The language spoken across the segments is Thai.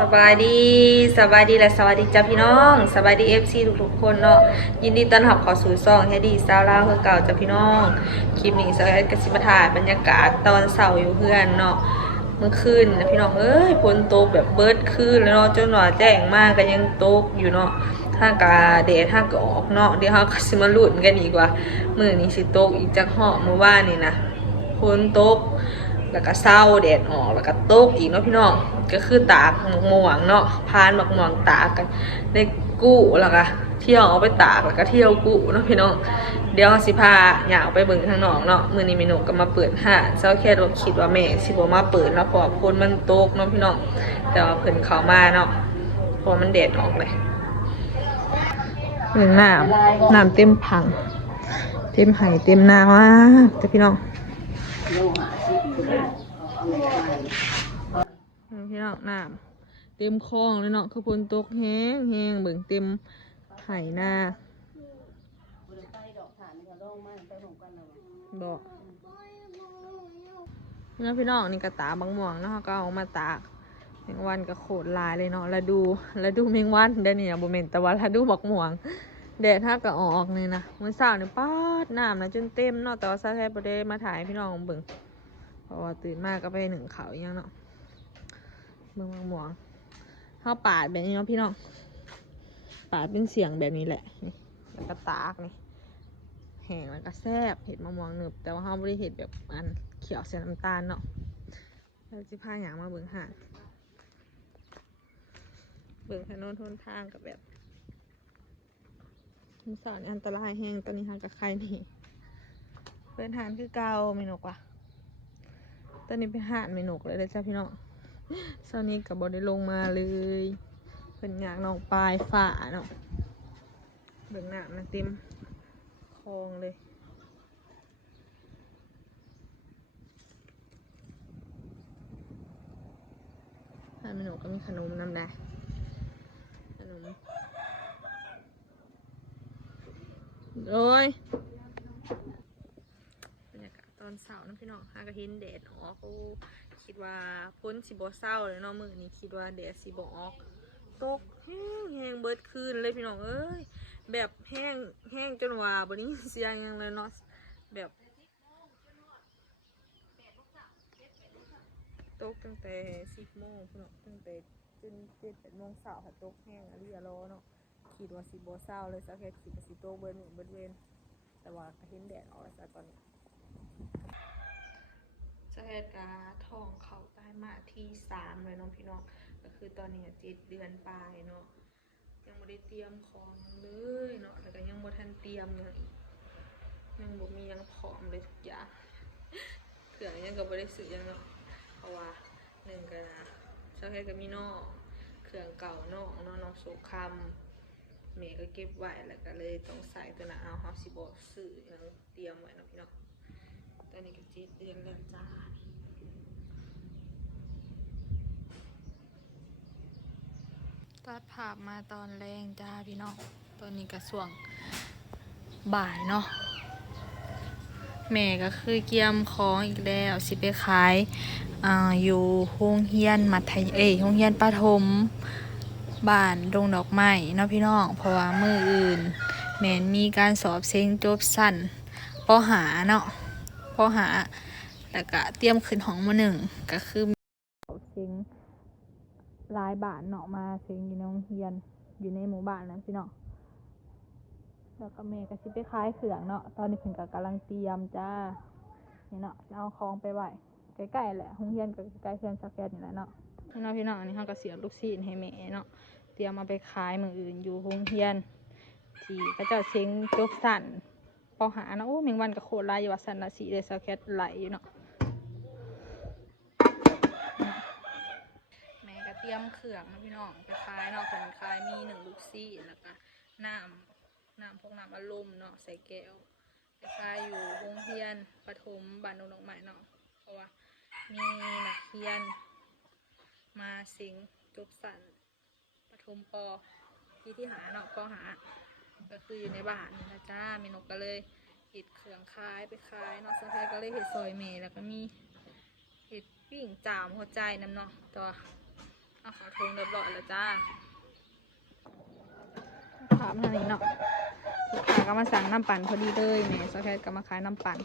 สบายดีสบายดีและสวัสดีจ้าพี่น้องสบายดีFC ทุกๆคนเนาะยินดีต้อนรับเข้าสู่ช่องแฮดี้ซาวลาวคือเก่าจ้าพี่น้องคลิปนี้สาวแฮดกสิมาถ่ายบรรยากาศตอนเสาร์อยู่เพื่อนเนาะเมื่อคืนนะพี่น้องเอ้ยฝนตกแบบเบิดคืนแล้วเนาะจนว่าแจ้งมากก็ยังตกอยู่เนาะถ้ากาเดดถ้าก็ออกเนาะเดี๋ยวเราก็สิมาลุ้นกันอีกว่ามื้อนี้สิตกอีกจักเหาะเมื่อวานนี่นะฝนตกแล้วก็เศร้าแดดออกแล้วก็ตกอีกเนาะพี่น้องก็คือตากหมกม่วงเนาะพานหมกม่วงตากกันในกู้แล้วก็เที่ยวเอาไปตากแล้วก็เที่ยวกู้เนาะพี่น้องเดี๋ยวสิพาอยากไปเบิ่งทางนอกเนาะมื้อนี้เมนูก็มาเปิดห้างเจ้าแค่เราคิดว่าแม่สิบ่มาเปิดเนาะเพราะว่าฝนมันตกเนาะพี่น้องแต่ว่าเพิ่นเข้ามาเนาะเพราะมันแดดออกเลยเบิ่งน้ำเต็มผังเต็มไหเต็มนาว่าแต่พี่น้องพี่น้องน้ำเต็มคลองเลยเนาะคือฝนตกแห้งแห้งเบิ่งเต็มไหนาบอกนี่พี่น้องนี่กระตาบางม่วงเนาะก็เอามาตากแมงวันก็โขดลายเลยเนาะแล้วดูแมงวันเดี๋ยวนี้บ่แม่นแต่ว่าแล้วดูบักม่วงแดดถ้าก็ออกนี่นะมื้อเช้านี่ป๊าดน้ำนะจนเต็มเนาะแต่ว่าซาแท้บ่ได้มาถ่ายพี่น้องเบิ่งเพราะว่าตื่นมาก็ไปหนึ่งเขาอีกอย่างเนาะเบิ่งบักม่วงเฮาปาดแบบนี้เนาะพี่น้องปาดเป็นเสียงแบบนี้แหละนี่แล้วก็ตากนี่แห้งแล้วก็แซ่บเห็ดมะม่วงหนึบแต่ว่าเฮาบ่ได้เห็ดแบบอันเขียวเสียน้ำตาลเนาะแล้วสิพาหยังมาเบิ่งหาดเบิ่งถนนหนทางกับแบบมันสารอันตรายแห้งตอนนี้หางกับใครนี่เดินทางคือเก่าไม่นกว่ะตอนนี้ไปหาดไม่นกเลยจ้าพี่น้องเช้านี้กับบอได้ลงมาเลยเป็นงานน้องปลายฝ่าเนาะเบิ่งหน้ามันเต็มคลองเลยหาดไม่นกก็มีขนมน้ำได้ขนมโอ้ยบรรยากาศตอนเสาร์นะพี่น้องหากระหินแดดออกโอ้คิดว่าพ้นสิบเศร้าเลยเนาะมือนี้คิดว่าแดดสิบออกตกแห้งเบิดคืนเลยพี่น้องเอ้ยแบบแห้งจนว่าบนนี้เสียงยังเลยเนาะแบบตกตั้งแต่10 โมงพี่น้องตั้งแต่จน7-8 โมงเช้าค่ะตกแห้งอะไรอย่ารอเนาะคิดว่าสิบเศร้าเลยสักแค่สิโตเบิดมือเบิดเวนแต่ว่าก็เห็นแดดออกแล้วตอนนี้จะเหตุการณ์ทองเขาใต้มาที่3เลยน้องพี่น้องก็คือตอนนี้7 เดือนปลายเนาะยังไม่ได้เตรียมของเลยเนาะแล้วก็ยังบ่ทันเตรียมเลยยังบ่มียังพร้อมเลยทุกอย่างเครื่องยังก็บ่ได้ซื้อยังเนาะเพราะว่าหนึ่งก็นะเจ้าแค่ก็มีนอกเครื่องเก่านอกน้องโสคำเมย์ก็เก็บไว้แล้วก็เลยต้องใส่ตัวน่ะเอาเฮาสิบ่ซื้อยังเตรียมไว้เนาะพี่น้องตอนนี้ก็7 เดือนแล้วจ้าตัดภาพมาตอนแรงจ้าพี่น้องตอนนี้ก็ส่วงบ่ายเนาะแม่ก็คือเกี่ยมของอีกแล้วสิไปขายอยู่โรงเรียนโรงเรียนประถมบ้านดงดอกไม้เนาะพี่น้องเพราะว่ามื้ออื่นแม่มีการสอบเซ็งจบสั้นป.5เนาะป.5แล้วก็เตรียมขึ้นห้องม.1ก็คือเซ็งหลายบ้านเนาะมาเซ็งอยู่ในโรงเรียนอยู่ในหมู่บ้านนั้นพี่เนาะแล้วก็แม่ก็สิไปขายเครื่องเนาะตอนนี้เพิ่นก็กำลังเตรียมจ้านี่เนาะเอาของไปไว้ใกล้ๆแหละโรงเรียนก็ใกล้เพื่อนสักแค่นี่แหละเนาะพี่น้องอันนี้เฮาก็เสียบลูกศิษย์ให้แม่เนาะเตรียมเอาไปขายมื้ออื่นอยู่โรงเรียนที่เขาเจ้าเซ็งจบสั้นป.5เนาะโอ้แมงวันก็โคตรหลายอยู่ว่าสั้นละ4เลยสักแค่ไหลอยู่เนาะเตรียมเครื่องนะพี่น้องไปขายเนาะเป็นขายมี1 ลูกซี่แล้วก็น้ำพวกน้ำอารมณ์เนาะใส่แก้วไปขายอยู่โรงเรียนประถมบ้านดงดอกไม้เนาะเพราะว่ามีนักเรียนมาสิงจบสั้นประถมป.ที่หาเนาะป.5ก็คืออยู่ในบ้านนี่นะจ้าเมนูก็เลยเห็ดเครื่องขายไปขายเนาะสุดท้ายก็เลยเห็ดซอยเมย์แล้วก็มีเห็ดปิ้งจ่ามหัวใจน้ำเนาะตัว เอาขอทงเรียบร้อยแล้วจ้าถามทางนี้เนาะลูกค้าก็มาสั่งน้ำปั่นพอดีเลยแม่สแคทก็มาขายน้ำปั่น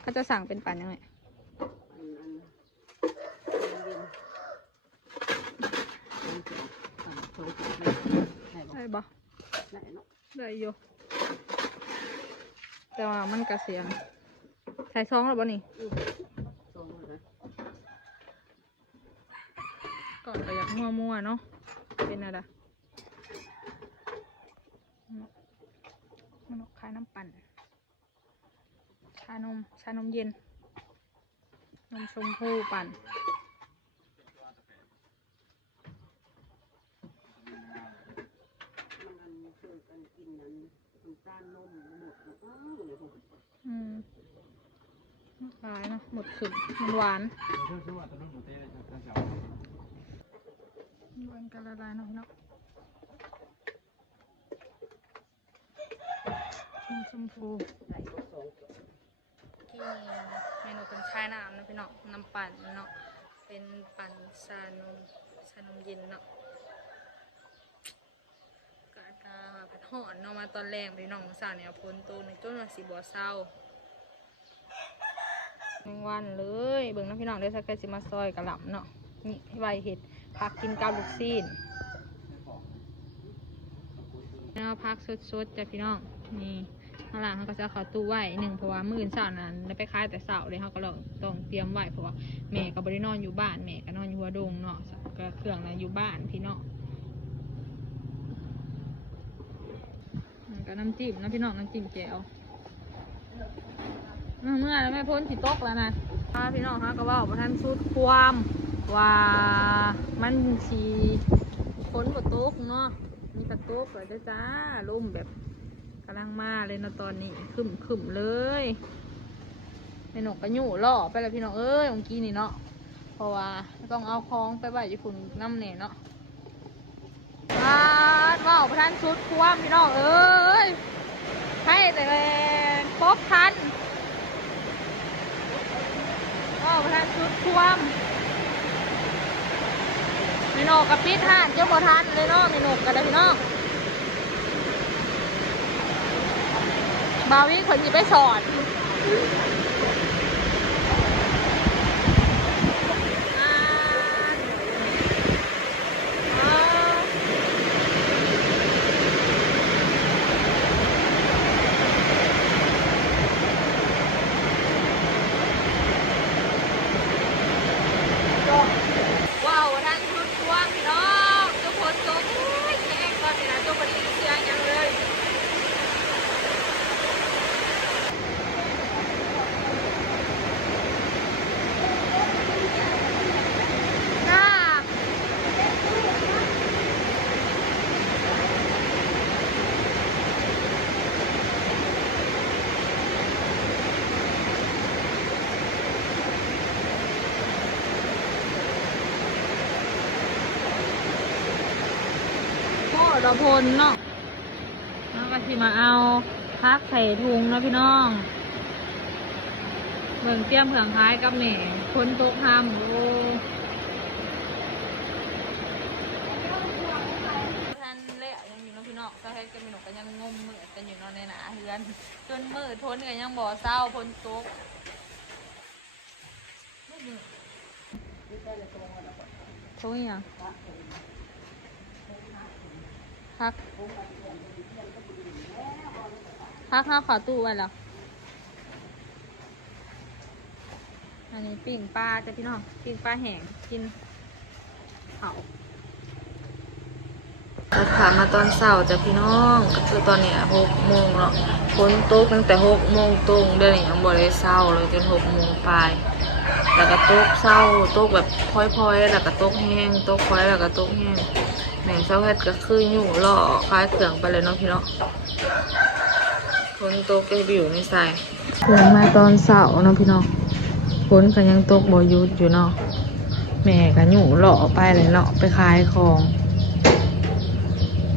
เขาจะสั่งเป็นปั่นยังไงได้บ่ได้อยู่แต่ว่ามันกระเสียงใส่ซองแล้วบ่นี่ก่อนก็อยากมั่วๆเนาะเป็นอะไรมันขายน้ำปั่นชานมเย็นนมชมพูปั่นขายเนาะหมดขึ้นมันหวานมันกันละลายเนาะพี่น้องชมพูที่เมนูเป็นชาน้ำนะพี่น้องน้ำปั่นเนาะเป็นปั่นชานมเย็นเนาะกะตาผัดห่อนเนาะมาตอนแรกพี่น้องสาวเนี่ยพ้นตัวในต้นสีบัวเศร้าวันเลยเบิ่งน้ำพี่น้องได้สักแค่สิมาซอยกระหล่ำเนาะนี่ใบเห็ดผักกินกับลูกซีนแล้วผักสดๆจ้ะพี่น้องนี่ข้างหลังเขาก็จะเขาตู้ไว้หนึ่งเพราะว่ามื้อเช้านั้นได้ไปขายแต่เช้าเลยเขาก็ต้องเตรียมไว้เพราะว่าแม่ก็บ่ได้นอนอยู่บ้านแม่ก็นอนอยู่หัวดงเนาะก็เครื่องนั้นอยู่บ้านพี่น้องก็น้ำจิ้มนะพี่น้องน้ำจิ้มแจ่วเมื่อแล้วแม่พ้นผีตกแล้วนะพี่น้องคะก็ว่าประท่านสุดความว่ามันสีพ้นบนโต๊ะเนาะมีกระโต๊ะเลยจ้าลมแบบกำลังมาเลยนะตอนนี้ขึ้มเลยไอ้หนกกระยู่ล่อไปแล้วพี่น้องเอ้ยเมื่อกี้นี่เนาะเพราะว่าต้องเอาคล้องไปไว้ญี่ปุ่นน้ำเนี่ยเนาะว้าวประท่านสุดความพี่น้องเอ้ยให้แต่ป๊อบทันก็ประทานชุดควมเมนูกับปิดห่านเจ้าประทานเลยเนาะเมนูกันเลยพี่น้องบาวิคนหยิบไปสอนว้าวท่านชุดควงพี่น้องเจ้าคนจุ๊บแย่งก่อนเลยนะเจ้าคนนี้เสียยังเลยน่าเราพลเนาะแล้วก็ที่มาเอาพักใส่ถุงนะพี่น้องเบิ่งเตรียมเผื่องคล้ายกับแม่คนโต๊ะทำโอ้ท่านเละยังอยู่นะพี่น้องก็ให้กันมีหนูกันยังงมมือกันอยู่นอนในหนาเฮือนจนมือทนกันยังบ่อเศร้าพ้นโต๊ะโต๊ะยังพักข้าวขอตู้ไว้แล้วอันนี้ปิ้งปลาจ้ะพี่น้องปิ้งปลาแห้งกินเผาเราถามมาตอนเช้าจ้ะพี่น้องก็คือตอนเนี้ย6 โมงเนาะฝนตกตั้งแต่6 โมงตรงเดี๋ยวนี้ยังบ่ได้เช้าเลยจน6 โมงปลายแล้วก็ตกเช้าตกแบบพลอยๆแล้วก็ตกแห้งตกพลอยแล้วก็ตกแห้งแม่เช้าแพทย์ก็คืออยู่ล่อคล้ายเครื่องไปเลยเนาะพี่น้องฝนตกก็อยู่ในสายฝนมาตอนเช้าเนาะพี่น้องฝนก็ยังตกบ่หยุดอยู่เนาะแม่ก็อยู่ล่อไปเลยเนาะไปขายของ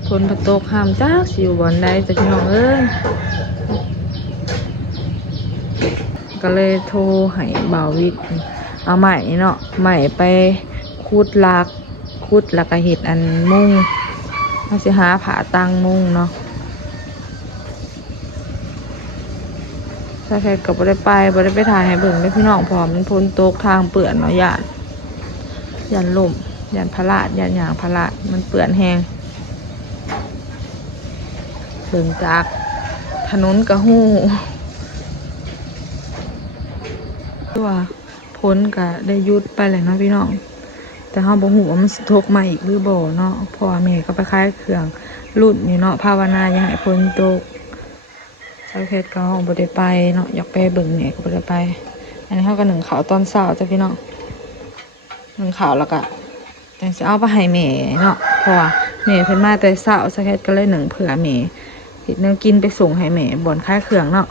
ฝนตกห้ามจ้าสิอยู่บ่อนใดจ้ะพี่น้องเอ้ยก็เลยโทรให้บ่าววิทย์เอาใหม่เนาะใหม่ไปขุด คุดแล้วก็เห็ดอันมุ้งเขาสิหาผาตั้งมุ้งเนาะถ้าใครก็บ่ได้ไปถ่ายให้เบิ่งได้พี่น้องพร้อมมันพ้นตกทางเปื่อนเนาะย่านล่มย่านพลาดย่านหยางพลาดมันเปื่อนแห้งเบิ่งจากถนนกะฮู้ตัวพ้นก็ได้ยุดไปเลยเนาะพี่น้องแต่เฮาบ่ฮู้ว่ามันสิตกมาอีกหรือบ่เนาะเพราะว่าแม่ก็ไปขายเครื่องรุ่นอยู่เนาะภาวนาอย่าให้พ้นตกสาวเพชรก็บ่ได้ไปเนาะอยากไปเบิ่งแม่ก็บ่ได้ไปอันนี้เฮาก็นึ่งข้าวตอนเช้าจ้ะพี่น้องนึ่งข้าวแล้วก็จังสิเอาไปให้แม่เนาะเพราะว่าแม่เพิ่นมาแต่เช้าสาวเพชรก็เลยนึ่งเผื่อแม่เฮ็ดแนวกินไปส่งให้แม่บ่อนขายเครื่องเนาะ